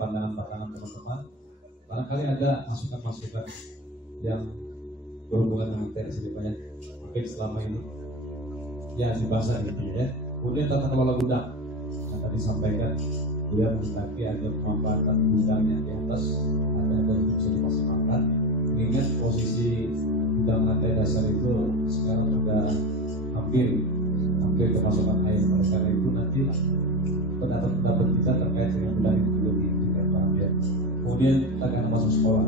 pandangan-pandangan teman-teman. Barangkali ada masukan-masukan yang berhubungan dengan TS ini banyak mungkin selama ini ya dibahas gitu ya. Kemudian tata kelola gudang yang tadi sampaikan, beliau menghendaki agar pemanfaatan gudang yang di atas ada bisa dimaksimalkan. Mengingat posisi gudang lantai dasar itu sekarang sudah hampir kemasukan air. Oleh karena itu nanti pendapat kita terkait dengan gudang itu belum ditingkatkan ya. Kemudian kita akan masuk sekolah.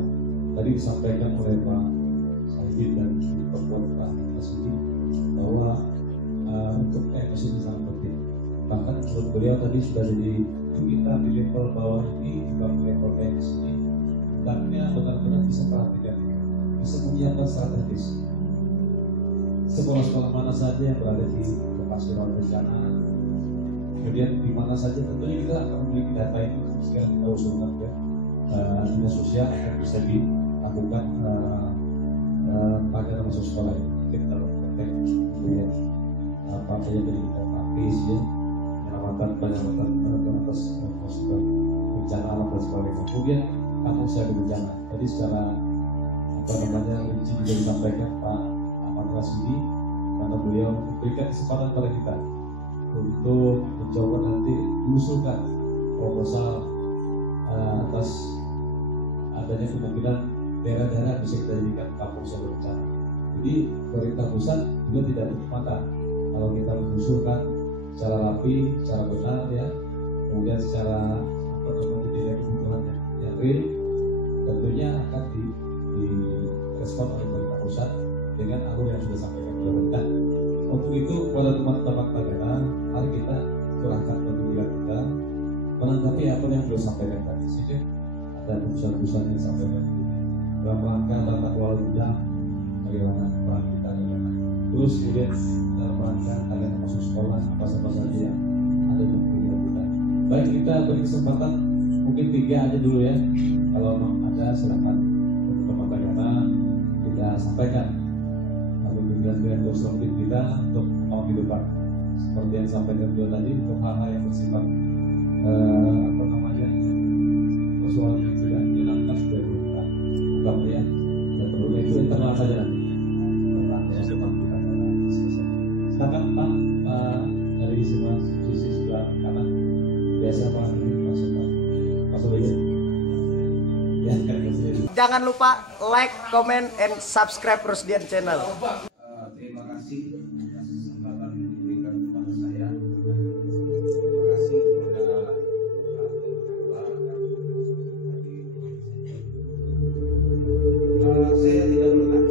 Tadi disampaikan oleh Pak Saidin dan Pak Kasidi bahwa untuk TS ini sangat penting. Bahkan menurut beliau tadi sudah jadi kita di level bawah ini, juga di level TS ini, hendaknya benar-benar bisa perhatikan, bisa menyiapkan strategis. Sekolah-sekolah mana saja yang berada di lokasi rawan bencana, kemudian di mana saja tentunya kita akan memiliki data ini. Sekarang kita usulkan ya dinas sosial akan bisa dilakukan pada masuk sekolah ini. Mungkin kalau praktek ya, apa saja dari praktis ya, penyelamatan atas musibah bencana alam dan sebagainya. Kemudian kampung siaga bencana. Tadi secara rinci juga disampaikan Pak Ahmad Rasidi, karena beliau memberikan kesempatan kepada kita untuk mencoba nanti mengusulkan proposal atas adanya kemungkinan daerah-daerah bisa kita jadikan kampung siaga bencana. Jadi pemerintah pusat juga tidak tutup mata kalau kita mengusulkan secara rapi, secara benar ya, kemudian secara nilai kebutuhan yang real, tentunya akan direspon oleh pemerintah pusat dengan alur yang sudah sampaikan oleh pemerintah. Untuk itu kepada teman-teman daerah, mari kita curahkan pemikiran kita menanggapi apa yang sudah sampaikan tadi. Sehingga ada urusan-urusan yang sampaikan dalam rangka tata kelola gudang, bagaimana peran kita dalam terus kemudian dalam rangka agar masuk sekolah apa saja yang ada di pikiran kita. Baik, kita beri kesempatan mungkin 3 aja dulu ya. Kalau ada silakan untuk teman-teman kita sampaikan lalu pikiran konstruktif kita untuk mau di depan. Seperti yang disampaikan beliau tadi, untuk hal-hal yang bersifat persoalan yang sudah dilakukan sudah kita ungkap ya. Ya perlu itu internal saja nanti. Silakan Pak dari sisi sebelah kanan biasa Pak ya. Jangan lupa like, comment, and subscribe Rusdian Channel. Terima kasih atas kesempatan yang diberikan kepada saya. Terima kasih kepada saya tidak bertanya.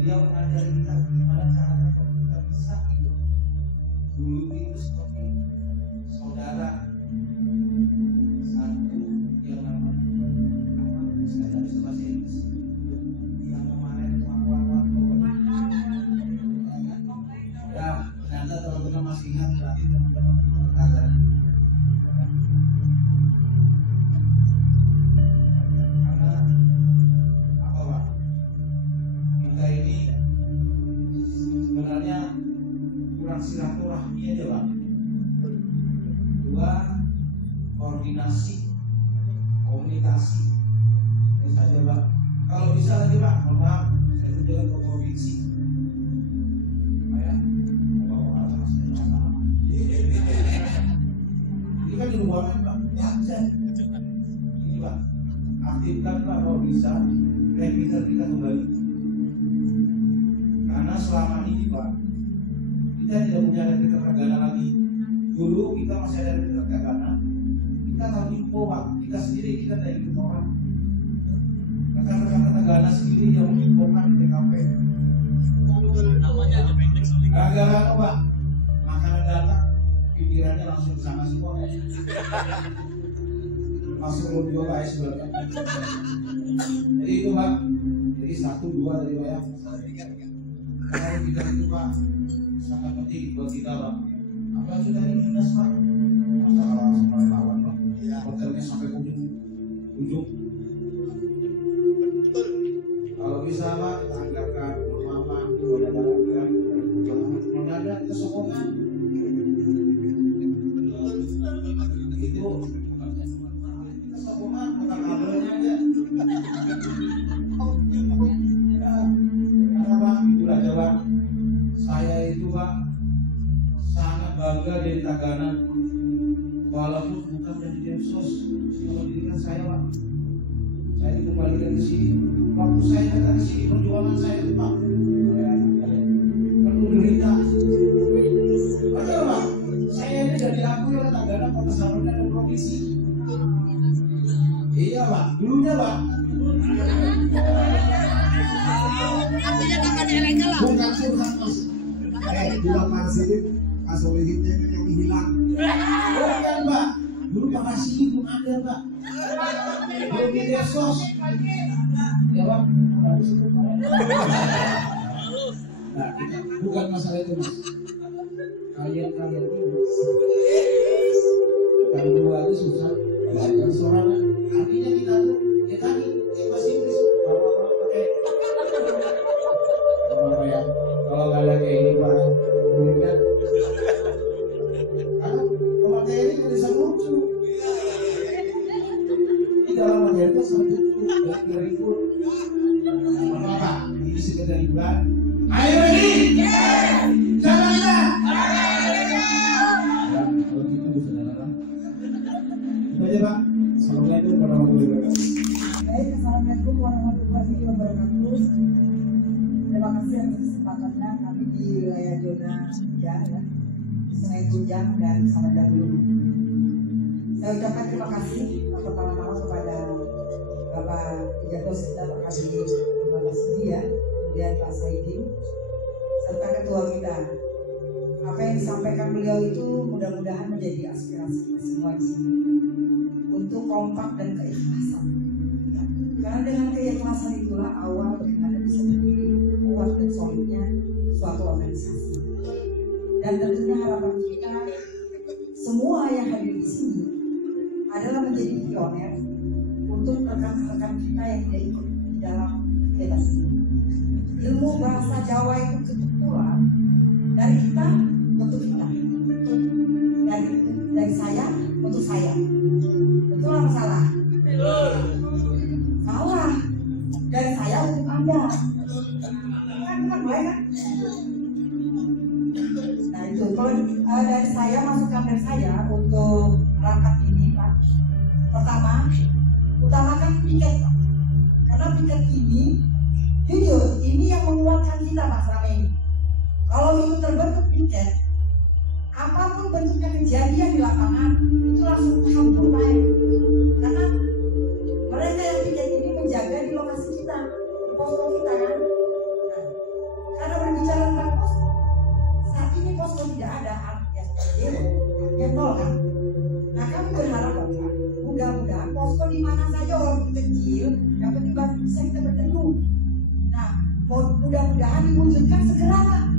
Beliau mengajari kita bagaimana cara kita bisa hidup. Dulu itu seperti saudara satu yang namanya saya tidak bisa bahasa Inggris yang kemarin waktu ya, ternyata teman-teman masih ingat berarti teman-teman pelajaran. Silaturahmi aja Pak. 2, koordinasi, komunikasi. Itu saja Pak. Kalau bisa lagi Pak, mohon maaf, saya itu juga ke provinsi. Ya, ini kan di ruangan Pak. Ya, ini Pak, aktifkan Pak kalau bisa, reviser kita kembali. Karena selama ini Pak, kita tidak punya rekrut Tagana lagi. Dulu kita masih ada rekrut Tagana, kita tahu info Pak, kita sendiri kita tidak ikut orang. Rekan-rekan Tagana sendiri yang menginfokan di TKP Gara-gara apa Pak? Makanan datang, pikirannya langsung ke sana semua. Masuk mulut juga Pak sebenarnya. Jadi itu Pak. Jadi 1, 2 dari Pak ya. Kalau kita itu Pak sangat penting buat kita Pak. Apa itu tadi dinas Pak? Masalah langsung lawan Pak. Hotelnya sampai ujung. Kalau bisa Pak, kita anggarkan mama, kalau ada anggaran, kalau ada kita sokongan. Itu kita sokongan, bukan kabelnya aja. Karena Pak, itulah aja Pak. Saya itu Pak sangat bangga dari Tagana, walaupun bukan dari Densus. Kalau didikan saya Pak, saya dikembalikan ke sini. Waktu saya datang ke sini, perjuangan saya itu Pak penuh derita. Betul Pak, saya ini sudah diakui oleh Tagana, Kota Samarinda dan Provinsi. Iya Pak, dulunya Pak. Artinya akan ilegal lah. Bukan curhat Mas. Bulan Maret ini kasolihitnya yang hilang. Bukan Pak, dulu Pak Kasih belum ada Pak. Belum di Densus. Ya Pak, nah, bukan masalah itu Mas. Kalian ini kalau dua itu susah, belajar sorangan. Artinya kita tuh, ya tadi, masih Inggris, bapak-bapak pakai apa ya? Kalau nggak ada kayak ini Pak, kemudian karena pemateri ini bisa lucu. Di dalam materi itu sangat lucu, dan berikut. Apa? Ini sekedar hiburan. Ayo ready? Jangan kita. Kalau gitu bisa jalan. Itu aja Pak. Assalamualaikum warahmatullahi wabarakatuh. Baik, assalamualaikum warahmatullahi wabarakatuh. Terima kasih atas kesempatannya kami di wilayah zona Kujang ya, Sungai Kujang dan Samarinda Hulu. Saya ucapkan terima kasih pertama-tama kepada Bapak Jatos kita Pak Kabir Muhammad Basidi ya, kemudian Pak Saidi serta ketua kita. Apa yang disampaikan beliau itu mudah-mudahan menjadi aspirasi kita semua di sini untuk kompak dan keikhlasan. Karena dengan keikhlasan itulah awal bagaimana bisa berdiri kuat dan solidnya suatu organisasi. Dan tentunya harapan kita semua yang hadir di sini adalah menjadi pioner untuk rekan-rekan kita yang tidak ikut di dalam kegiatan ini. Ilmu bahasa Jawa itu ketutupan dari kita untuk kita, dari saya untuk saya. Betul atau salah? Salah. Dari saya untuk Anda. Kan boleh kan? Nah itu kalau dari saya masukan dari saya untuk rapat ini Pak. Pertama, utamakan piket Pak. Karena piket ini jujur ini yang menguatkan kita Pak selama ini. Kalau itu terbentuk piket, apapun bentuknya kejadian di lapangan itu langsung hampir baik. Karena mereka yang piket ini menjaga di lokasi kita, di posko kita kan. Nah, karena berbicara tentang posko, saat ini posko tidak ada, ya zero, ya nol kan. Nah kami berharap Bapak, mudah-mudahan posko di mana saja walaupun kecil, yang penting bisa kita bertemu. Nah, mudah-mudahan diwujudkan segera Pak.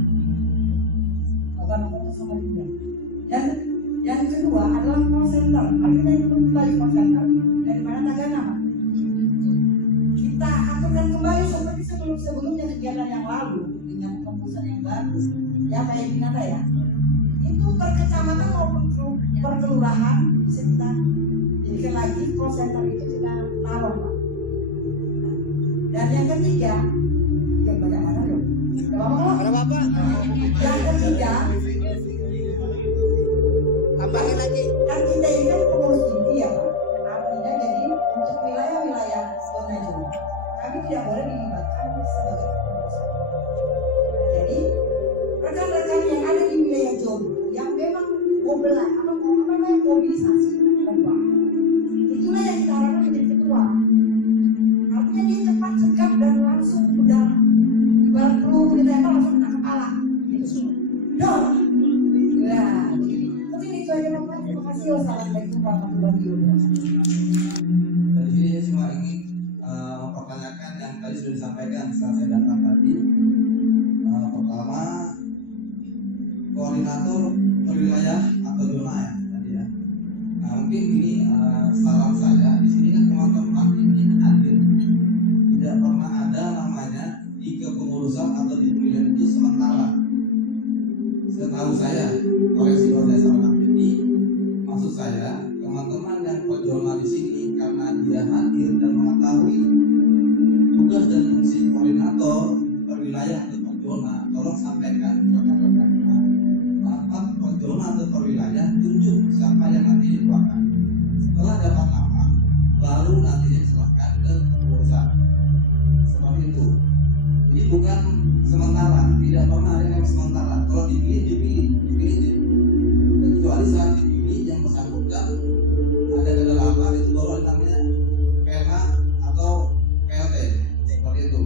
Bapak sama juga. Dan yang kedua adalah call center. Akhirnya itu kembali call center dari mana Tagana Pak. Kita aturkan kembali seperti sebelum-sebelumnya kegiatan yang lalu dengan pembusan yang bagus. Ya kayak Binata ya. Itu per kecamatan maupun per kelurahan bisa kita jadikan lagi call center itu kita taruh Pak. Dan yang ketiga, yang banyak mana dong? Ada Bapak. Yang ketiga, Tambahin lagi. kan kita ini kan pengurus inti ya Pak. Artinya jadi untuk wilayah-wilayah zona juga kami tidak boleh dilibatkan sebagai pengurus. Jadi rekan-rekan yang ada di wilayah zona yang memang mobilisasi ketua, itulah yang kita harapkan menjadi ketua. Artinya dia cepat, segap dan langsung udah 90 kita Wassalamualaikum warahmatullahi wabarakatuh. Dari sini saya cuma ingin mempertanyakan yang tadi sudah disampaikan saat saya datang tadi. Pertama, koordinator wilayah atau zona ya tadi ya. Nah mungkin ini saran saya di sini kan teman-teman ini hadir, tidak pernah ada namanya di kepengurusan atau di pemilihan itu sementara. Setahu saya, koreksi kalau saya salah. Jadi maksud saya teman-teman yang pojona di sini karena dia hadir dan mengetahui tugas dan fungsi koordinator perwilayah atau pojona, tolong sampaikan ke rekan-rekannya. Rapat pojona atau perwilayah tunjuk siapa yang nanti dituakan. Setelah dapat nama, baru nantinya diserahkan ke pengurusan. Seperti itu. Jadi bukan sementara, tidak pernah ada yang sementara. Kalau dipilih. Kecuali saat dipilih yang bersangkutan ada kedalaman itu baru namanya PLH atau PLT seperti itu.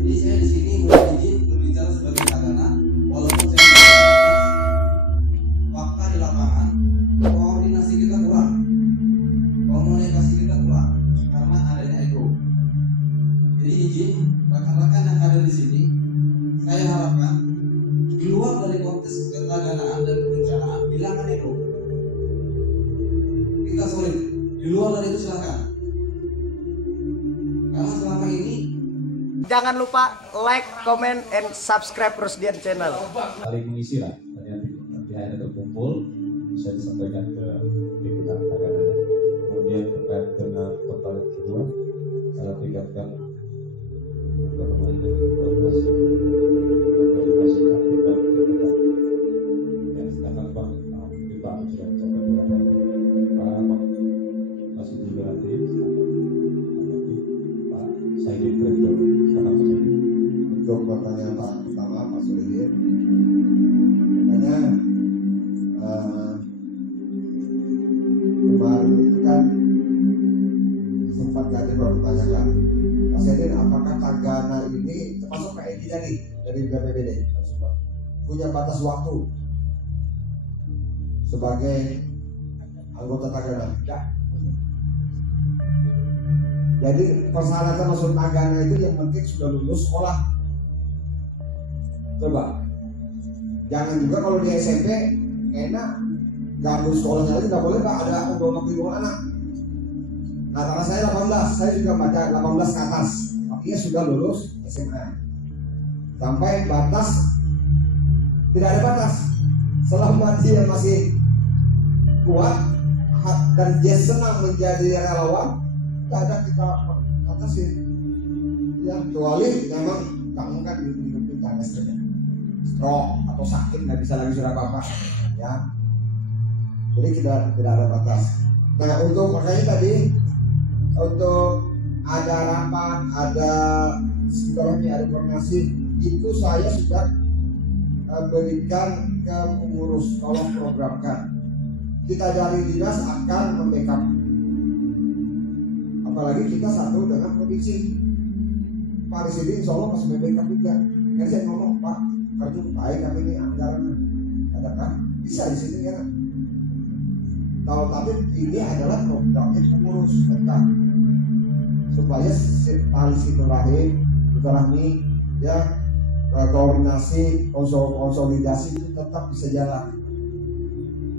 Jadi saya di sini mohon izin berbicara sebagai tagana, walaupun saya fakta di lapangan koordinasi kita kurang, komunikasi kita kurang karena adanya ego. Jadi izin rekan-rekan yang ada di sini, saya harapkan di luar dari konteks ketaganaan dan perencanaan bilangan ego. Kita solid. Di luar dari itu silakan. Karena selama ini Jangan lupa like, comment, and subscribe Rusdian Channel. Saling mengisi lah, nanti ada terkumpul bisa disampaikan ke pimpinan taganannya. Kemudian terkait dengan pertanyaan kedua, saya tingkatkan koordinasi aktif dan berketat. Ya, sedangkan Pak kita sudah sampai berapa? Pak masih juga nanti Pak Saidin Direktur. Untuk pertanyaan Pak pertama Pak Solihin, katanya kemarin itu kan sempat Gadir bertanyakan, Pak Solihin, apakah Tagana ini termasuk PNI dari BPBD punya batas waktu sebagai anggota Tagana? Tidak. Jadi persyaratan masuk Tagana itu yang penting sudah lulus sekolah. Coba, jangan juga kalau di SMP enak nggak lulus sekolahnya lagi nggak boleh, nggak ada undang-undang anak. Nah karena saya 18, saya juga baca 18 ke atas, artinya sudah lulus SMA. Sampai batas tidak ada batas, selama dia masih kuat dan dia senang menjadi relawan, nggak ada kita batasin. Ya kecuali memang kamu kan hidup tangga stroke atau sakit nggak bisa lagi sudah apa-apa, ya. Jadi tidak ada batas. Nah untuk makanya tadi untuk ada rapat, ada silaturahmi, ada koordinasi itu saya sudah berikan ke pengurus, tolong programkan. Kita dari dinas akan membackup. Apalagi kita satu dengan provinsi. Pak di sini insya Allah masih membackup juga. Kan saya ngomong Pak, kartu baik kami ini anggaran ada kan? Bisa di sini kan? Tahu tapi ini adalah programnya pengurus tetap supaya tali silaturahmi ya, koordinasi, konsolidasi itu tetap bisa jalan.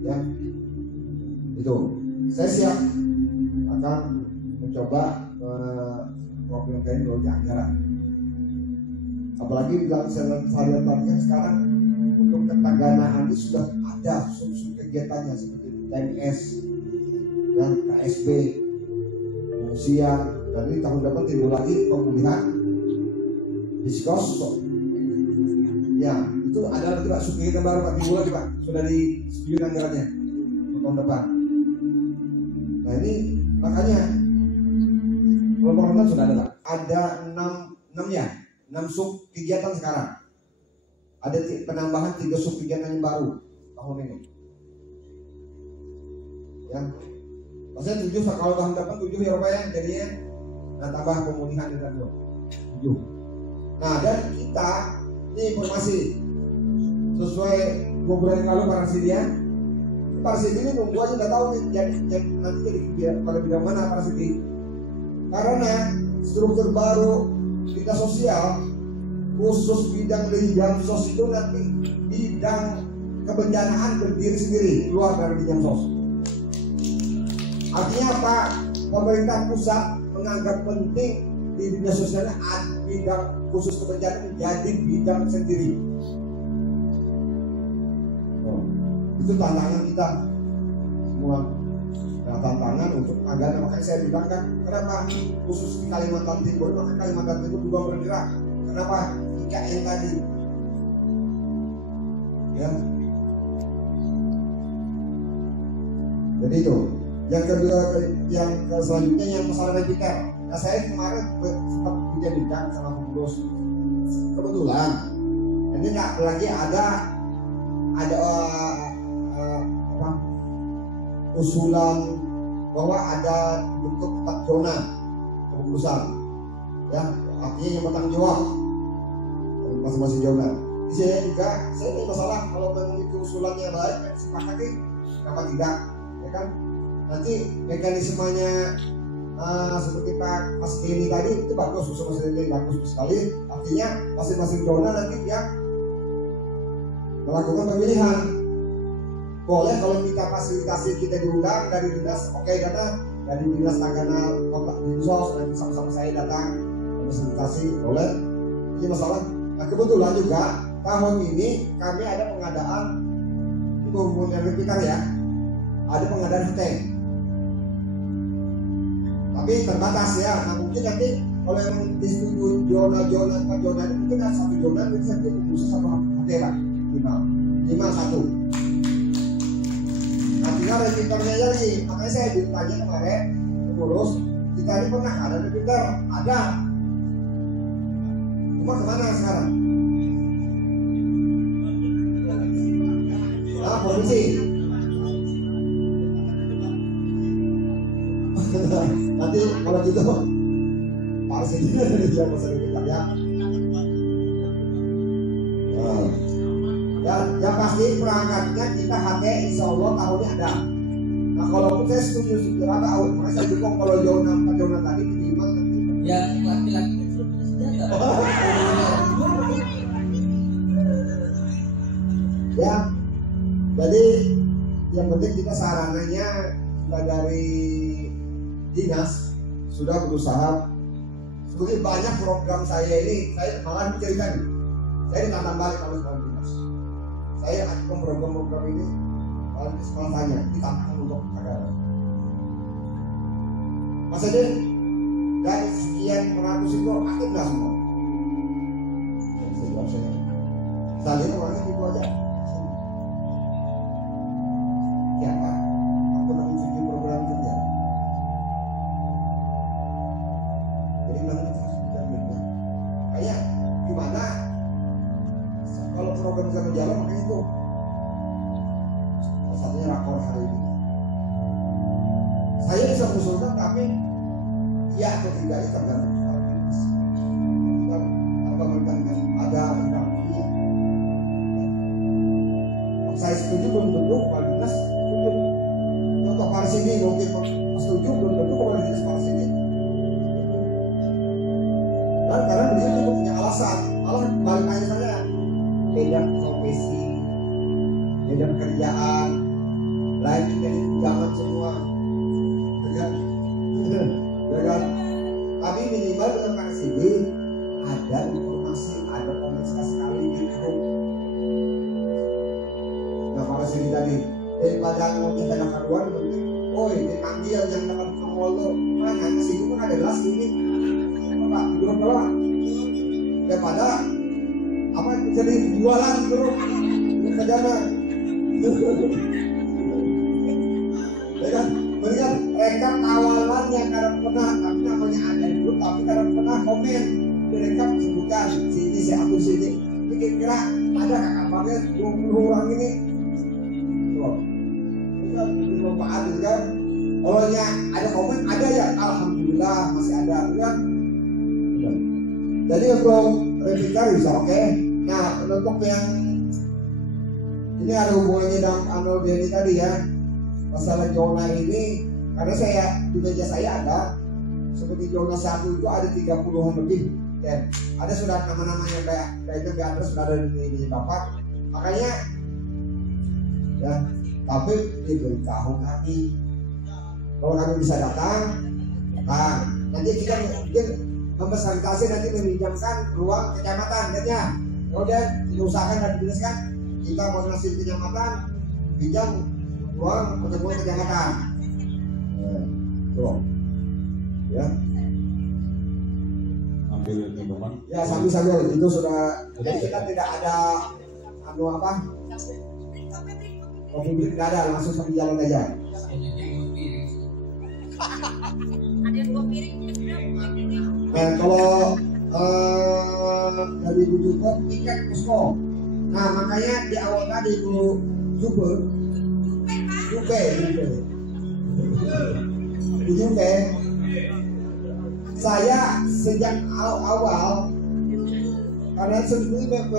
Ya, itu saya siap akan mencoba programkan dari anggaran. Apalagi dalam saya lihat sekarang untuk ketaganaan ini sudah ada kegiatannya seperti TMS dan KSB, pengungsian, dan ini tahun depan timbul lagi pemulihan diskos. Ya, itu adalah juga suku kita baru Pak timbul lagi Pak, sudah disetujui anggarannya untuk tahun depan. Nah ini makanya pemerintah sudah ada Pak. Ada 6 sub kegiatan sekarang. Ada penambahan 3 sub kegiatan yang baru tahun ini. Ya, maksudnya 7 kalau tahun depan 7 ya Pak ya, jadinya nah tambah pemulihan dan 7. Nah dan kita ini informasi sesuai ngobrol yang lalu para sidia, Varsity ini nunggu aja udah tahu nih jadi nanti jadi pada bidang mana Varsity. Karena struktur baru dinas sosial khusus bidang Dinjamsos itu nanti bidang kebencanaan berdiri sendiri keluar dari Dinjamsos. Artinya apa? Pemerintah pusat menganggap penting di dinas sosialnya bidang khusus kebencanaan menjadi bidang sendiri. Itu tantangan kita semua. Nah, tantangan untuk anggaran, makanya saya bilang kan, kenapa khusus di Kalimantan Timur, maka Kalimantan Timur juga bergerak. Kenapa? IKN tadi, ya. Jadi itu. Yang kedua, yang selanjutnya yang masalah repeater. Nah, saya kemarin sempat bincang sama pengurus. Kebetulan, ini nggak lagi ada usulan bahwa ada bentuk 4 zona kepengurusan, ya, artinya yang bertanggung jawab masing-masing zona. Di sini juga saya punya masalah kalau memiliki usulannya baik, sepakati, kenapa tidak, ya kan? Nanti mekanismenya seperti Pak Mas Kenny tadi itu bagus, usul Mas Kenny bagus sekali. Artinya masing-masing zona nanti dia melakukan pemilihan. Boleh kalau kita fasilitasi, kita diundang dari dinas, oke, dana dari dinas Tagana Dinsos dan sama-sama saya datang fasilitasi, boleh. Ini masalah. Nah, kebetulan juga tahun ini kami ada pengadaan itu hubungan repeater ya, ada pengadaan hotel, tapi terbatas ya. Nah, mungkin nanti kalau yang disetujui zona-zona 4 zona itu mungkin ada 1 zona bisa khusus sama hotel minimal 1. Tinggal repeaternya aja nih, makanya saya ditanya kemarin pengurus, kita ini pernah ada repeater, ada, cuma kemana sekarang? Nah, provinsi. Nanti kalau gitu pasti dia masa repeater ya. Yang pasti perangkatnya kita pakai insya Allah tahunnya ada. Nah, kalau saya setuju ada tahun, makanya saya dukung kalau zona tadi minimal ya laki-laki sudah senjata. Ya, jadi yang penting kita sarananya sudah dari dinas sudah berusaha. Sebenarnya banyak program saya ini, saya malah menceritakan, saya ditantang balik kalau sekolah dinas. Saya akan program-program ini malah tanya, ditantang untuk negara. Mas Eden, dari sekian ratus itu aktif nggak semua? Tadi orangnya gitu aja. Ya Pak, aku nanti bikin program kerja. Jadi nanti kita kayak gimana? Kalau program bisa berjalan, makanya itu salah satunya rakor hari ini. Saya bisa mengusulkan, tapi ya atau tidak itu tergantung ada pendampingnya. Saya setuju belum tentu kepala dinas setuju. Contoh Varsity mungkin setuju belum tentu kepala dinas Varsity. Dan karena beliau juga punya alasan, malah balik aja saya beda profesi, beda pekerjaan, lain dari jangan semua, ya kan? Tapi minimal dengan Kak Sidi ada informasi, ada komunikasi sekali gitu. Nah, Kak Sidi tadi daripada ngomongin tanah karuan, penting, oh ini panggil yang dapat kawal lo, mana Kak Sidi pun ada jelas ini, apa belum keluar, daripada apa jadi jualan terus negara, ya kan? Melihat rekap kawalan yang kadang pernah, tapi namanya ada di grup, tapi kadang pernah komen di rekap sebutkan sini si Abdul sini, kira-kira ada kakak abangnya 20 orang ini, tuh, itu bermanfaat kan? Kalau ada komen ada ya, alhamdulillah masih ada, kan? Jadi untuk replika bisa oke. Nah, untuk yang Ini ada hubungannya dengan Anwar Beni tadi ya. Masalah zona ini, karena saya di meja saya ada seperti zona 1 itu ada 30-an lebih. Dan ada sudah nama-namanya kayaknya nggak ada, sudah ada di Bapak. Makanya ya, tapi diberitahu kami kalau kami bisa datang. Nah, nanti kita mungkin memfasilitasi nanti meminjamkan ruang kecamatan kan ya. Kemudian diusahakan dan dijelaskan kita mau ngasih kecamatan pinjam ruang pertemuan kecamatan. Tuh. Ya. Ambil minuman. Ya sambil itu sudah. Jadi kita tidak ada apa? Kopi break tidak ada, langsung sambil jalan aja. Nah kalau dari YouTube tiket Cusco. Nah makanya di awal tadi itu Jupe. Saya sejak awal karena sebetulnya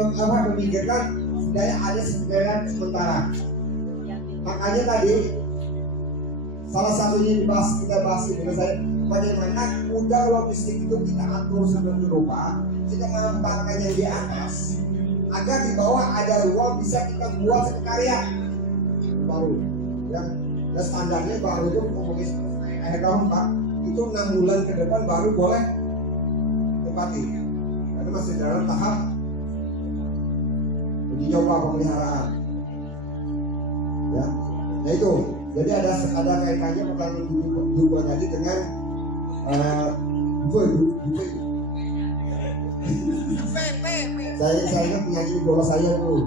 memikirkan sebenarnya ada sebenarnya sementara. Makanya tadi salah satunya kita bahas ini saya bagaimana modal logistik itu kita atur sedemikian rupa kita mengembangkan yang di atas agar di bawah ada ruang bisa kita buat sekretariat baru ya. Dan standarnya baru itu ngomongin akhir tahun Pak itu 6 bulan ke depan baru boleh tempati karena masih dalam tahap uji coba pemeliharaan ya. Nah itu jadi ada kaitannya pertanyaan dua tadi dengan saya ingat penyanyi idola saya tuh.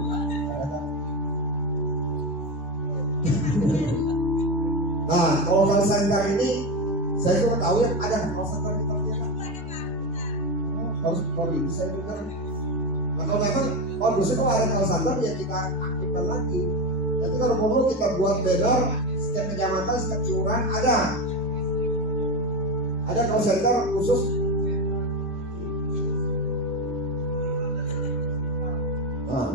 Nah kalau call center ini saya juga tahu ya ada call center kita lihat harus sorry saya dengar. Nah kalau memang bagusnya kalau ada call center ya kita aktifkan lagi. Nanti kalau perlu kita buat banner setiap kecamatan, setiap kelurahan ada call center khusus. Nah.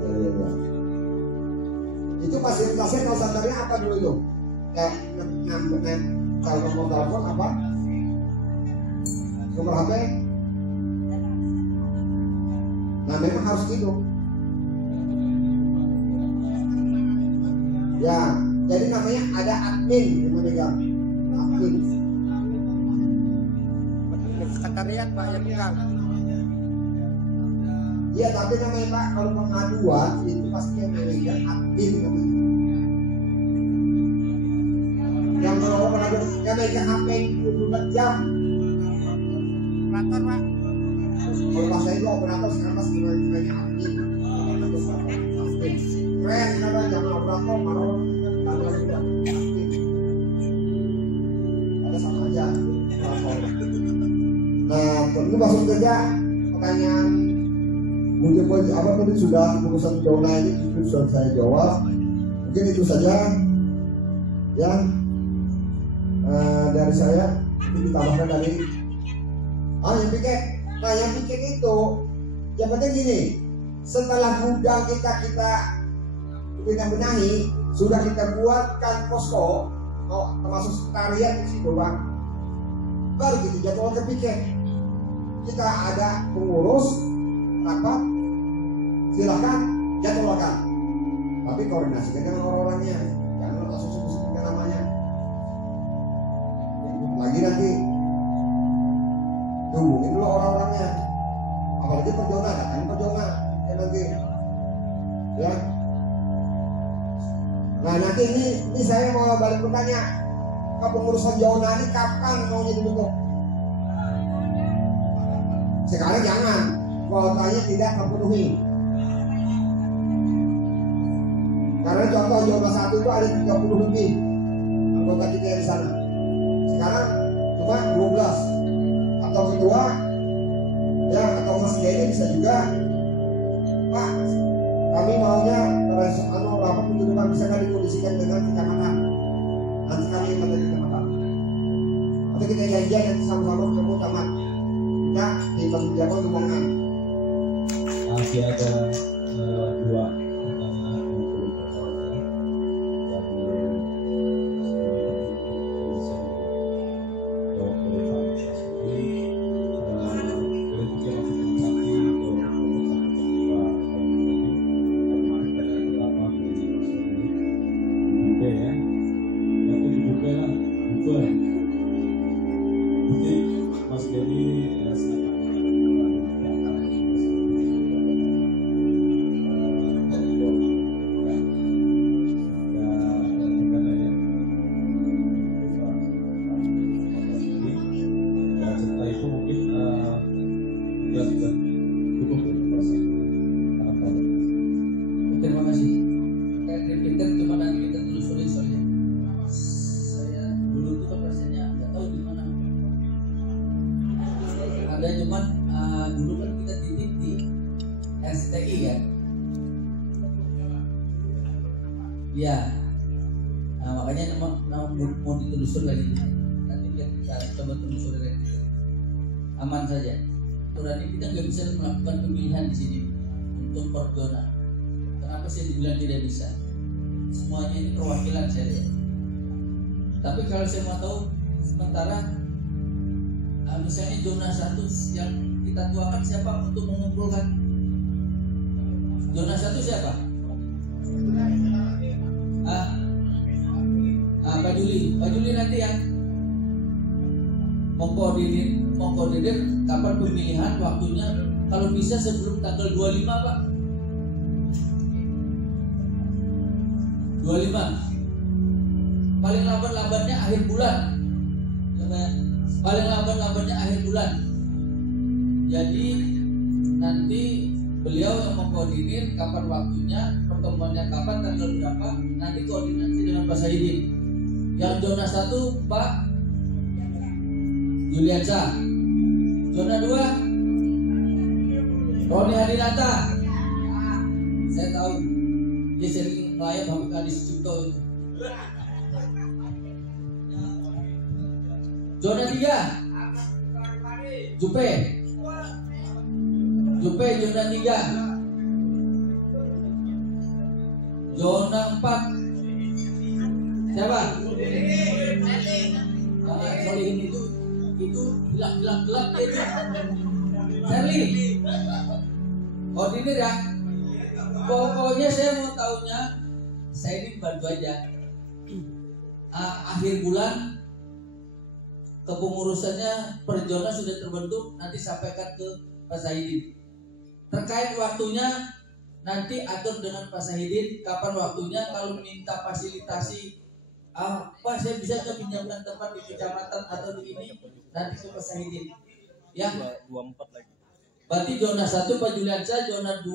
Ya. Itu fasilitasnya call centernya apa dulu itu? Kayak nomor telepon apa? Nomor HP? Nah memang harus gitu. Ya, jadi namanya ada admin yang memegang. Admin. Sekretariat Pak yang pegang. Iya, tapi namanya Pak kalau pengaduan itu pasti yang memegang admin namanya. Yang mau pengaduan yang memegang HP 24 jam. Operator Pak. Kalau pas saya itu operator sekarang pas gimana admin. Keren karena jangan operator malah ada sama aja. Nah, tentu masuk kerja pertanyaan mungkin apa tadi sudah urusan zona ini sudah saya jawab. Mungkin itu saja yang dari saya. Ini ditambahkan tadi. Yang piket. Nah yang piket itu yang penting gini. Setelah gudang kita benahi, sudah kita buatkan posko, termasuk sekretariat di situ Bang. Baru kita jadwal ke piket. Kita ada pengurus rapat, silahkan jadwalkan. Tapi koordinasikan dengan orang-orangnya, jangan langsung sebut-sebutkan namanya. Lagi nanti hubungin dulu orang-orangnya. Apalagi perjona, datang perjona ya nanti. Ya. Nah nanti ini saya mau balik bertanya, kepengurusan zona ini kapan maunya dibentuk? Sekarang jangan, kuotanya tidak terpenuhi. Karena contoh zona 1 itu ada 30 lebih anggota kita yang di sana. Sekarang cuma 12. Atau ketua, ya atau Mas Denny bisa juga, Pak, kami maunya rapat pendudukan bisa kali dikondisikan dengan kecamatan. Nanti kami yang ada di kecamatan. Atau kita janjian nanti sama-sama ketemu camat. Kita di Bang Jawa ngomongnya. masih ada dua pertanyaan yang perlu dijawabkan dari bisa dijawab oleh Pak Basuki. Boleh juga masih nanti untuk pertama dibuka ya, yang dibuka lah, buka. Jadi Mas Dedi setelah itu mungkin kita sudah cukup Terima kasih. Kayak repeater cuma nanti kita telusuri soalnya. Saya dulu tuh kan rasanya nggak tahu di mana. Ada cuman dulu kan kita titip di RCTI kan. Iya. Nah, makanya mau ditelusur lagi. Nanti kita coba telusuri lagi. Aman saja. Berarti kita nggak bisa melakukan pemilihan di sini untuk Pordona. Kenapa saya dibilang tidak bisa? Semuanya ini perwakilan saya lihat. Tapi kalau saya mau tahu sementara misalnya zona 1 yang kita tuakan siapa untuk mengumpulkan? Zona 1 siapa? Pak Juli nanti yang mengkoordinir kapan pemilihan waktunya, kalau bisa sebelum tanggal 25 Pak. 25 paling lambatnya akhir bulan, paling lambatnya akhir bulan. Jadi nanti beliau yang mengkoordinir kapan waktunya, pertemuannya kapan, tanggal berapa, nanti koordinasi dengan Pak Sahidin. Yang zona 1 Pak Juliansa, zona 2 Roni Hadinata. Saya tahu dia sering melayap Habib Kadis Cipto itu. Zona 3 Jupe zona 3. Zona 4 siapa? Solihin itu gelap itu Sherly. Koordinir ya. Pokoknya saya mau tahunya, saya ini bantu aja. Akhir bulan kepengurusannya per zona sudah terbentuk, nanti sampaikan ke Pak Sahidin. Terkait waktunya nanti atur dengan Pak Sahidin kapan waktunya. Kalau minta fasilitasi apa, saya bisa pinjamkan tempat di kecamatan atau di ini, nanti ke Pak Sahidin. Ya. 24 lagi. Berarti zona 1 Pak Juliansa, zona 2